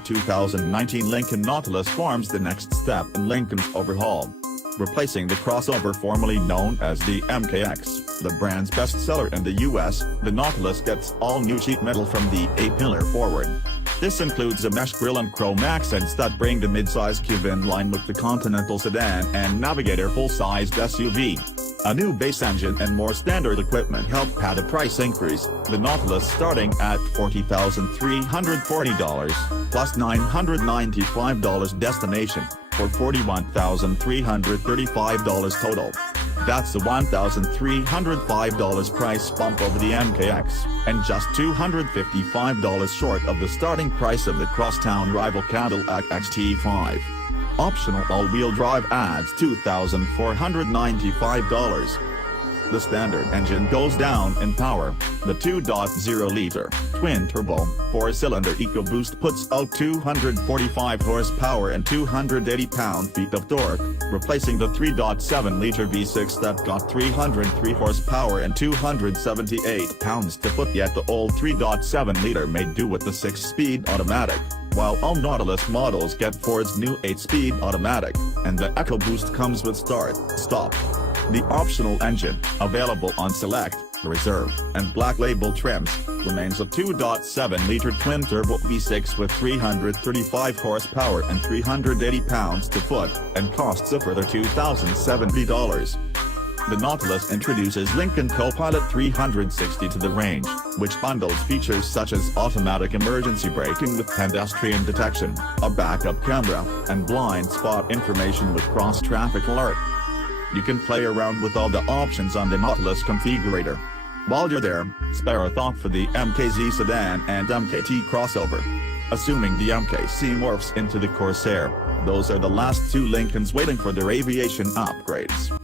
2019 Lincoln Nautilus forms the next step in Lincoln's overhaul. Replacing the crossover formerly known as the MKX, the brand's bestseller in the US, the Nautilus gets all-new sheet metal from the A-pillar forward. This includes a mesh grille and chrome accents that bring the midsize cube in line with the Continental sedan and Navigator full-sized SUV. A new base engine and more standard equipment help pad a price increase, the Nautilus starting at $40,340, plus $995 destination, for $41,335 total. That's a $1,305 price bump over the MKX, and just $255 short of the starting price of the crosstown rival Cadillac XT5. Optional all-wheel drive adds $2,495. The standard engine goes down in power. The 2.0-liter, twin-turbo, 4-cylinder EcoBoost puts out 245 horsepower and 280 pound-feet of torque, replacing the 3.7-liter V6 that got 303 horsepower and 278 pounds-to-foot. Yet the old 3.7-liter made do with the 6-speed automatic, while all Nautilus models get Ford's new 8-speed automatic, and the EcoBoost comes with start-stop. The optional engine, available on Select, Reserve, and Black Label trims, remains a 2.7-liter twin-turbo V6 with 335 horsepower and 380 pounds-to-foot, and costs a further $2,070. The Nautilus introduces Lincoln Co-Pilot 360 to the range, which bundles features such as automatic emergency braking with pedestrian detection, a backup camera, and blind spot information with cross-traffic alert. You can play around with all the options on the Nautilus configurator. While you're there, spare a thought for the MKZ sedan and MKT crossover. Assuming the MKC morphs into the Corsair, those are the last two Lincolns waiting for their aviation upgrades.